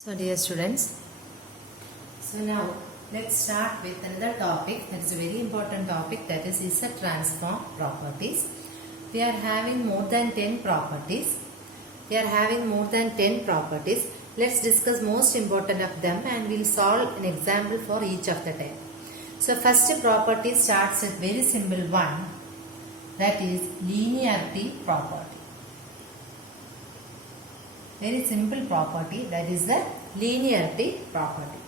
So dear students, so now let's start with another topic that is a very important topic, that is Z transform properties. We are having more than 10 properties. Let's discuss most important of them and we'll solve an example for each of the 10. So first property starts with very simple one, that is linearity property. Very simple property, that is the linearity property.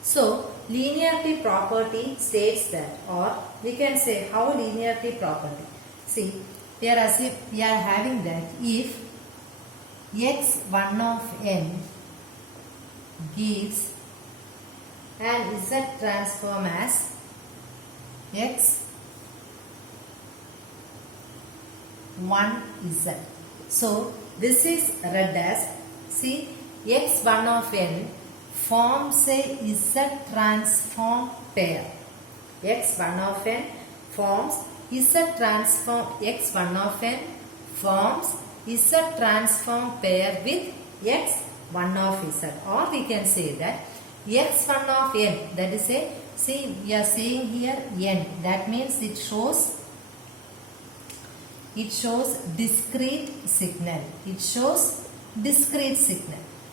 So linearity property states that, or we can say how linearity property. See, we are having that if x1 of n gives an Z transform as x1z. So this is read as, see, x1 of n forms a Z transform pair. x1 of n forms Z transform, x1 of n forms Z transform pair with x1 of z, or we can say that x1 of n, that is a, see, we are saying here n, that means it shows discrete signal.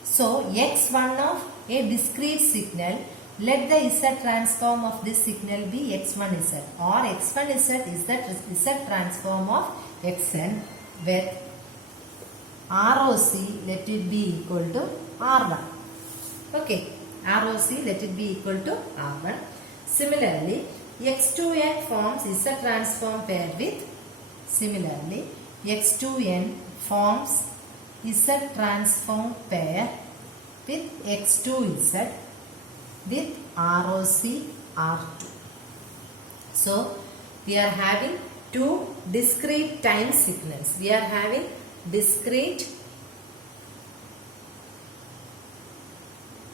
So x1 of a discrete signal, let the Z transform of this signal be x1z, or x1z is the Z transform of xn with ROC, let it be equal to R1. Okay, ROC, let it be equal to R1. Similarly, x2n forms Z transform pair with, similarly, x2n forms Z transform pair with x2z with ROC R2. So we are having two discrete time signals. We are having discrete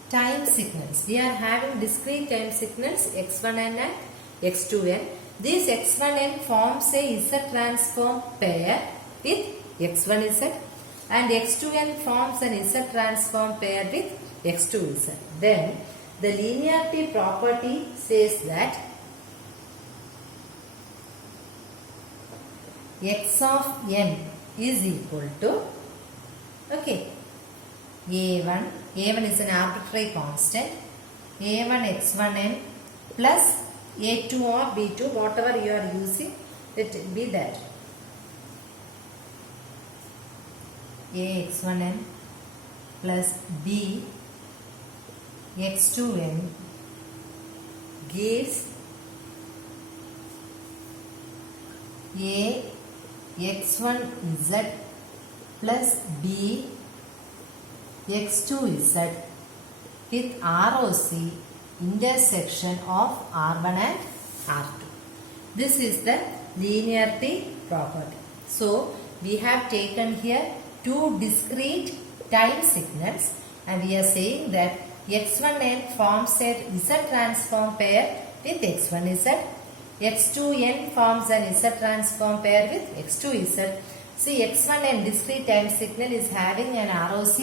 time signals. x1n and x2n. This x1n forms a Z transform pair with x1z, and x2n forms an Z transform pair with x2z. Then the linearity property says that x of n is equal to, okay, a1 is an arbitrary constant, a1 x1n plus a2 or b2, whatever you are using, let it be that. A x1n plus b x2n gives a x1z plus b x2z with ROC intersection of R1 and R2. This is the linearity property. So we have taken here two discrete time signals and we are saying that x1n forms a Z transform pair with x1z, x2n forms an Z transform pair with x2z. See, x1n discrete time signal is having an ROC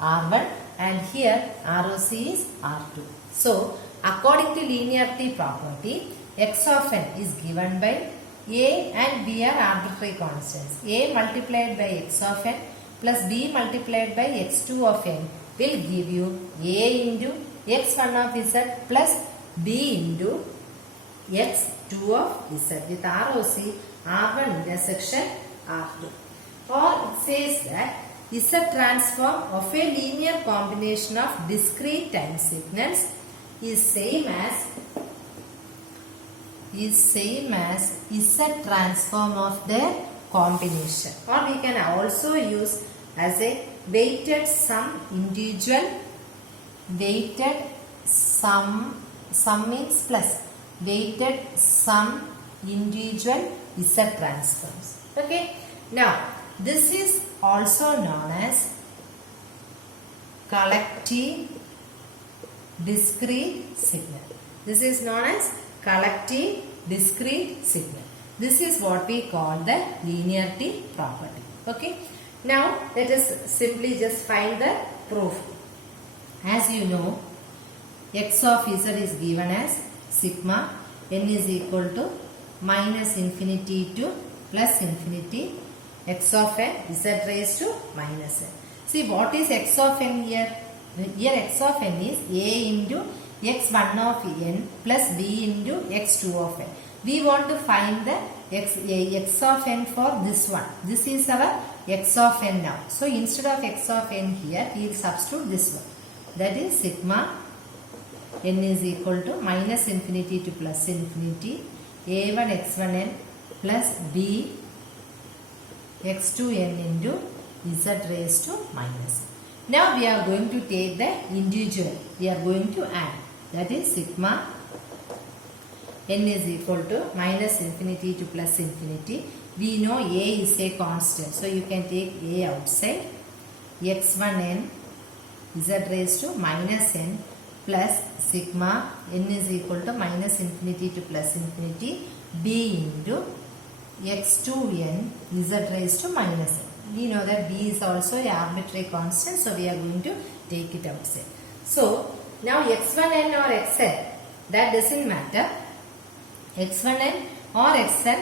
R1 and here ROC is R2. So according to linearity property, x of n is given by a and b are arbitrary constants. A multiplied by x of n plus b multiplied by x2 of n will give you a into x1 of z plus b into x2 of z with ROC R1 intersection R2. Or it says that Z transform of a linear combination of discrete time signals is same as Z transform of their combination, or we can also use as a weighted sum individual, sum means plus, weighted sum individual Z transforms. Okay, now this is also known as collective discrete signal. This is what we call the linearity property. Okay. Now let us simply just find the proof. As you know, x of z is given as sigma n is equal to minus infinity to plus infinity x of n z raised to minus n. See, what is x of n here? Here x of n is a into x1 of n plus b into x2 of n. We want to find the x of n for this one. This is our x of n now. So instead of x of n here, we will substitute this one. That is sigma n is equal to minus infinity to plus infinity a1 x1n plus b x2n into z raised to minus. Now we are going to take the individual. We are going to add. That is sigma n is equal to minus infinity to plus infinity. We know a is a constant. So you can take a outside. x1n z raised to minus n plus sigma n is equal to minus infinity to plus infinity b into x2n z raised to minus n. We know that b is also an arbitrary constant, so we are going to take it outside. So now x1n or xn, that doesn't matter. x1n or xn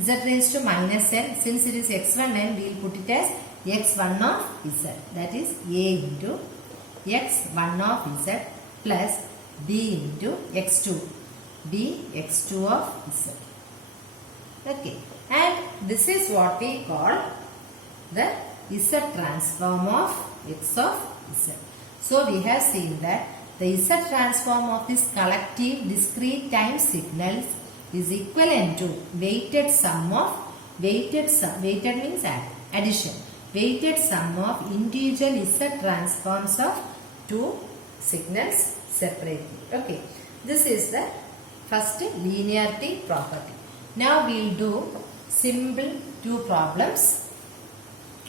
z raised to minus n, since it is x1n, we will put it as x1 of z, that is a into x1 of z plus b into x2, b x2 of z. Okay, and this is what we call the z transform of x of z. So we have seen that the z transform of this collective discrete time signals is equivalent to weighted sum of weighted means addition, weighted sum of individual z transforms of two signals separately. Okay, this is the first linearity property. Now we will do simple two problems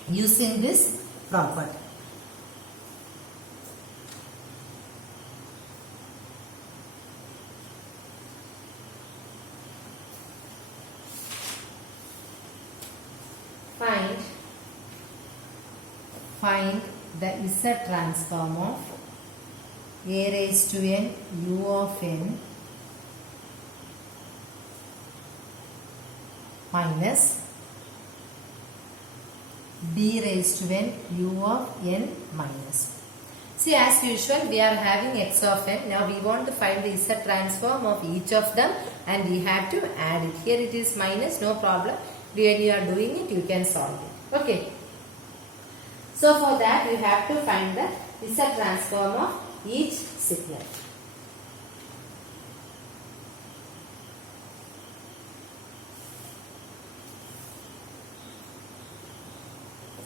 using this property. Find the z transform of a raised to n u of n minus b raised to n u of n minus. See, as usual, we are having x of n. Now we want to find the z transform of each of them and we have to add it. Here it is minus, no problem. When you are doing it, you can solve it. Okay. So for that, you have to find the z transform of each signal.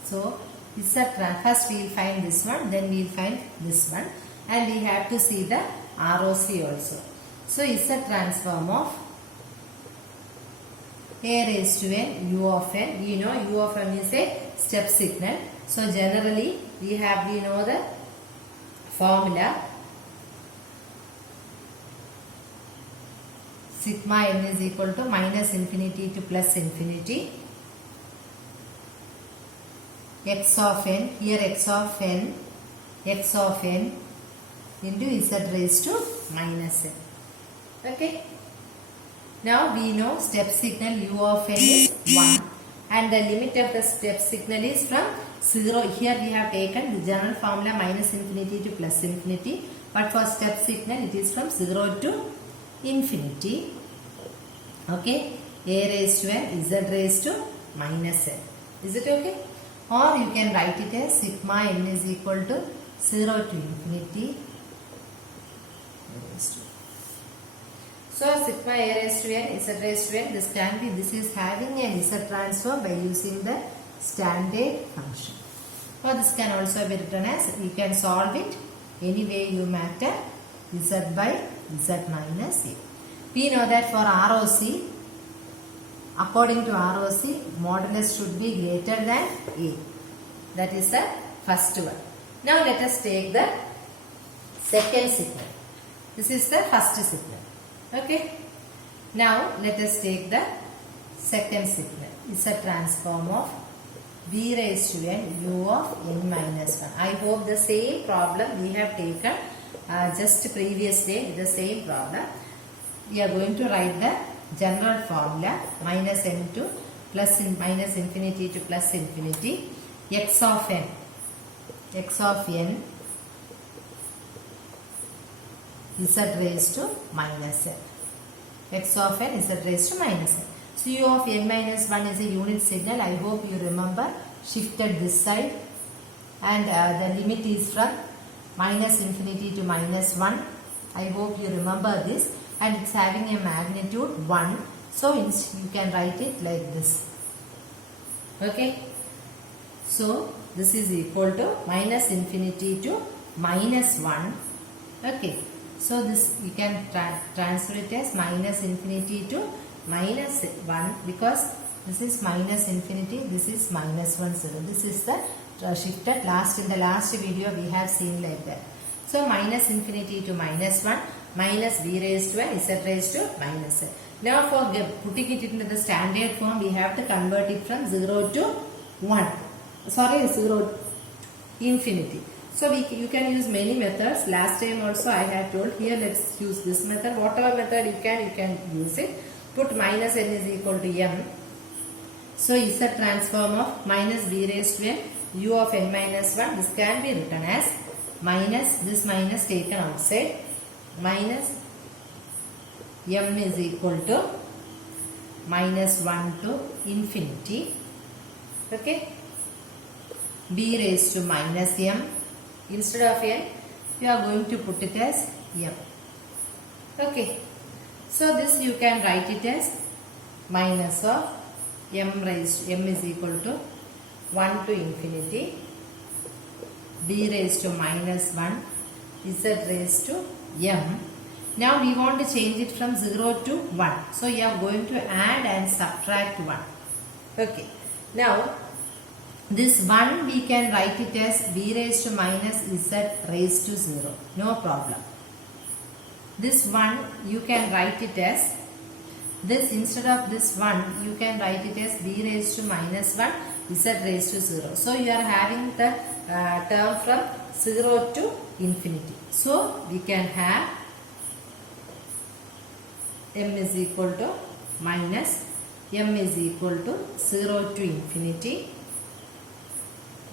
So first we will find this one, then we will find this one, and we have to see the ROC also. So z transform of a raised to n u of n. We know u of n is a step signal. So generally we know the formula. Sigma n is equal to minus infinity to plus infinity. X of n, here x of n into z raised to minus n. Okay. Now we know step signal u of n is 1 and the limit of the step signal is from 0. Here we have taken the general formula minus infinity to plus infinity, but for step signal it is from 0 to infinity. Okay. A raised to n, z raised to minus n. Is it okay? Or you can write it as sigma n is equal to 0 to infinity. So sigma a raised to n, z raised to n, this is having a z transform by using the standard function. Or this can also be written as, you can solve it any way you matter, z by z minus a. We know that for ROC, according to ROC, modulus should be greater than a. That is the first one. Now let us take the second signal. This is the first signal. Okay. Now let us take the second signal. It's a transform of b raised to n u of n minus 1. I hope the same problem we have taken just previous day, the same problem. We are going to write the general formula minus n to plus minus infinity to plus infinity x of n z raised to minus n, x of n z raised to minus n. So u of n minus 1 is a unit signal. I hope you remember, shifted this side, and the limit is from minus infinity to minus 1. I hope you remember this, and it's having a magnitude 1. So you can write it like this. Okay. So this is equal to minus infinity to minus 1. Okay. So this you can transfer it as minus infinity to minus 1, because this is minus infinity, this is minus 1, 0. This is the shifted in the last video we have seen like that. So minus infinity to minus 1 minus b raised to n z raised to minus n. Now for putting it into the standard form, we have to convert it from 0 to 1. 0 to infinity. So you can use many methods. Last time also I have told, here let's use this method. Whatever method you can use it. Put minus n is equal to m. So z transform of minus b raised to n u of n minus 1. This can be written as minus, this minus taken outside, minus m is equal to minus 1 to infinity. Okay. B raised to minus m. Instead of n, you are going to put it as m. Okay. So this you can write it as minus of m is equal to 1 to infinity, b raised to minus 1, z raised to m. Now we want to change it from 0 to 1. So you are going to add and subtract 1. Okay. Now this 1 we can write it as b raised to minus z raised to 0. No problem. This 1 you can write it as this, instead of this 1 you can write it as b raised to minus 1 z raised to 0. So you are having the term from 0 to infinity. So we can have m is equal to minus m is equal to 0 to infinity,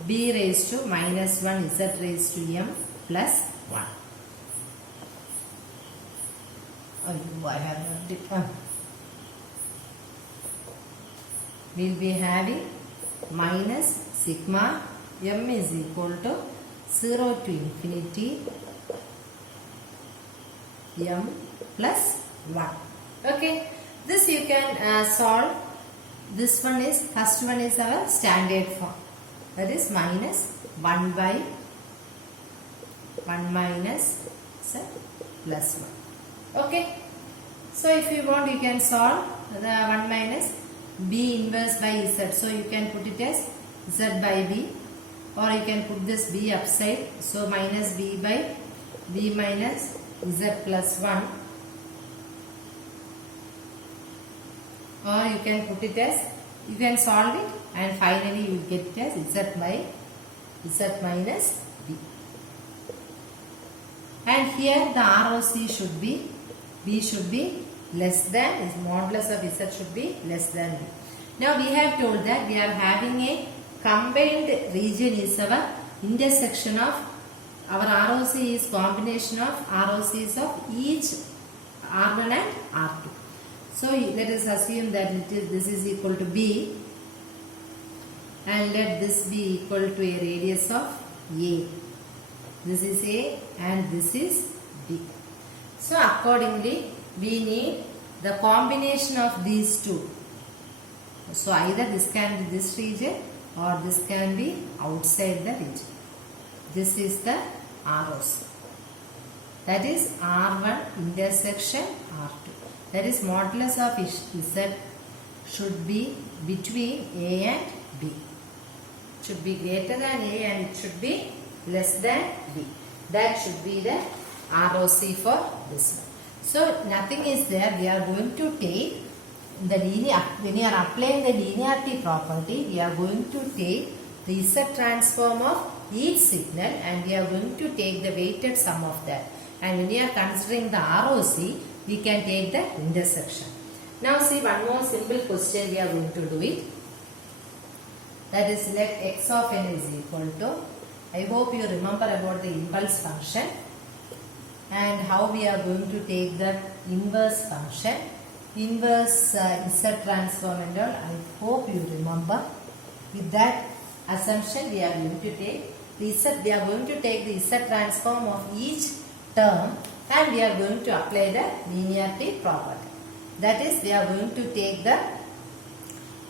b raised to minus 1 z raised to m plus 1. Oh, I have not it. We'll be having minus sigma m is equal to 0 to infinity m plus 1. Okay. This you can solve. This one is, first one is our standard form. That is minus 1 by 1 minus z plus 1. Okay. So if you want, you can solve the 1 minus b inverse by z. So you can put it as z by b, or you can put this b upside. So minus b by b minus z plus 1. Or you can put it as, you can solve it and finally you will get it as z by z minus b. And here the ROC should be, b should be less than, is modulus of z should be less than b. Now we have told that we are having a combined region is our intersection of, our ROC is combination of ROCs of each R1 and R2. So let us assume that this is equal to b, and let this be equal to a radius of a. This is a and this is b. So accordingly we need the combination of these two. So either this can be this region or this can be outside the region. This is the ROC. That is R1 intersection R2. That is modulus of z should be between a and b. It should be greater than a and it should be less than b. That should be the ROC for this one. So nothing is there. We are going to take when you are applying the linearity property, we are going to take the Z transform of each signal and we are going to take the weighted sum of that. And when we are considering the ROC, we can take the intersection. Now see one more simple question we are going to do it. That is, let x of n is equal to, I hope you remember about the impulse function and how we are going to take the inverse function, inverse Z transform and all. I hope you remember. With that assumption, we are going to take the Z, we are going to take the Z transform of each term and we are going to apply the linearity property. That is, we are going to take the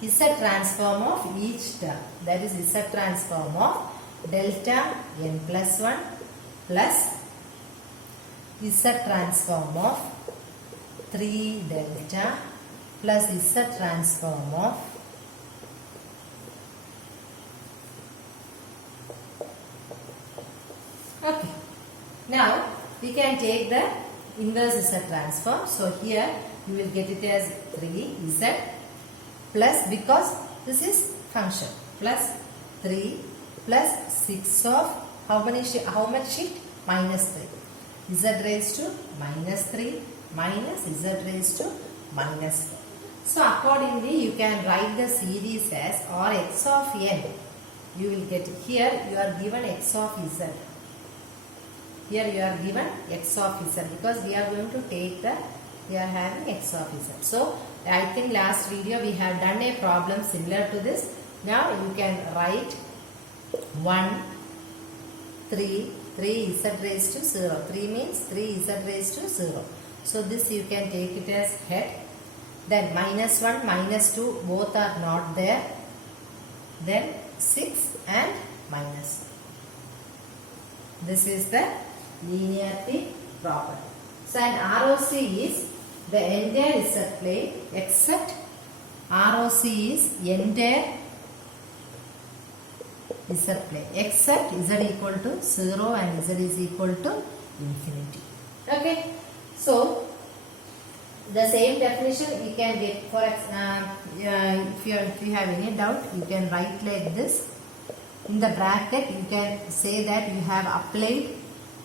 Z transform of each term. That is Z transform of delta n plus 1 plus Z transform of 3 delta plus Z transform of okay. Now we can take the inverse Z transform. So here you will get it as 3Z plus, because this is function, plus 3 plus 6 of how much sheet? Minus 3. Z raised to minus 3 minus Z raised to minus 4. So accordingly you can write the series as or x of n. You will get here you are given x of Z. Here you are given x of Z because we are going to take the, we are having x of Z. So I think last video we have done a problem similar to this. Now you can write 1, 3, 3 Z raised to 0. 3 means 3 Z raised to 0. So this you can take it as head. Then minus 1, minus 2 both are not there. Then 6 and minus 1. This is the linearity property. So an ROC is the entire Z plane except ROC is entire Z plane except Z equal to 0 and Z is equal to infinity. Okay. So the same definition you can get for if you have any doubt, you can write like this. In the bracket you can say that you have applied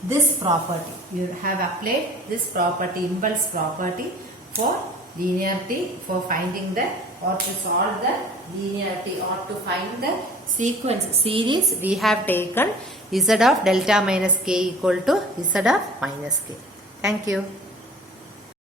this property. You have applied this property, impulse property, for linearity, for finding the or to solve the linearity or to find the sequence series. We have taken Z of delta minus k equal to Z of minus k. Thank you.